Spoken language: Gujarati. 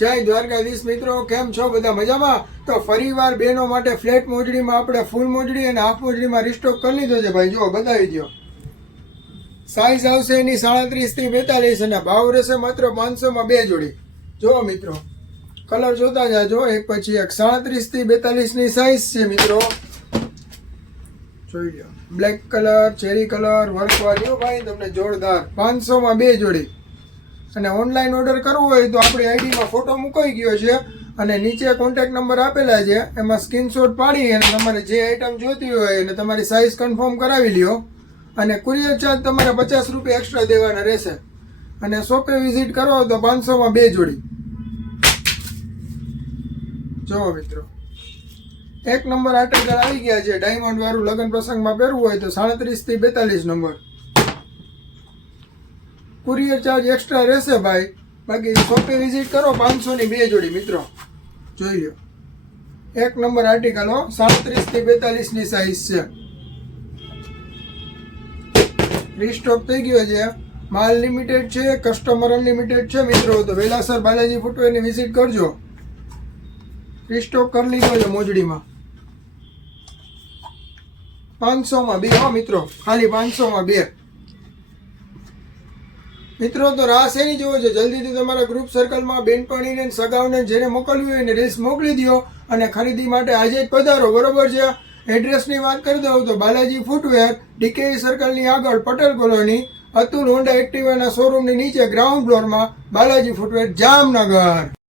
જય દ્વારકાધીશ મિત્રો, કેમ છો બધા મજામાં? તો ફરીવાર બહેનો માટે ફ્લેટ મોજડીમાં આપણે ફૂલ મોજડી અને હાફ મોજડીમાં રિસ્ટોક કરી લીધો છે ભાઈ. જો બતાવી દો. સાઈઝ આવશે એની 37 થી 42 અને ભાવ રહેશે માત્ર 500 માં 2 જોડી. જો મિત્રો, કલર જોતા જાજો એક પછી એક. 37 થી 42 ની સાઈઝ છે મિત્રો. જોઈ લો, black colour, cherry colour, work વાળો ભાઈ તમને જોરદાર. 500 માં 2 જોડી. અને ઓનલાઈન ઓર્ડર કરવો હોય તો આપણી આઈડીમાં ફોટો મુકાઈ ગયો છે અને નીચે કોન્ટેક્ટ નંબર આપેલા છે, એમાં સ્ક્રીનશોટ પાડી અને તમારે જે આઈટમ જોતી હોય અને તમારી સાઇઝ કન્ફર્મ કરાવી લ્યો. અને કુરિયર ચાર્જ તમારે 50 રૂપિયા એક્સ્ટ્રા દેવાના રહેશે. અને શોપે વિઝિટ કરો તો 500 માં 2 જોડી. જો મિત્રો, એક નંબર આર્ટિકલ આવી ગયા છે. ડાયમંડ વાળું લગ્ન પ્રસંગમાં પહેરવું હોય તો 37 થી 42 નંબર. કુરિયર ચાર્જ એક્સ્ટ્રા રહેશે ભાઈ. બાકી શોપે વિઝિટ કરો 500 ની 2 જોડી મિત્રો. જોઈ લો, એક નંબર આર્ટિકલ હો. 37 થી 42 ની સાઈઝ છે. રીસ્ટોક થઈ ગયો છે. માલ લિમિટેડ છે, કસ્ટમર અનલિમિટેડ છે મિત્રો. તો વેલાસર બાલાજી ફૂટવેરની વિઝિટ કરજો. રીસ્ટોક કરી લીધો છે મોજડીમાં. 500 માં 2 હો મિત્રો, ખાલી 500 માં 2 મિત્રો. તો રાહ શેની જોવો છે? જલ્દીથી તમારા ગ્રુપ સર્કલમાં બેનપણીને સગાઓને જેને મોકલવી હોય એને રીલ્સ મોકલી દો અને ખરીદી માટે આજે જ પધારો. બરોબર છે? એડ્રેસની વાત કરી દઉં તો બાલાજી ફૂટવેર, ડીકેવી સર્કલની આગળ પટેલ કોલોની, અતુલ હોન્ડા એક્ટિવાના શોરૂમની નીચે ગ્રાઉન્ડ ફ્લોરમાં બાલાજી ફૂટવેર, જામનગર.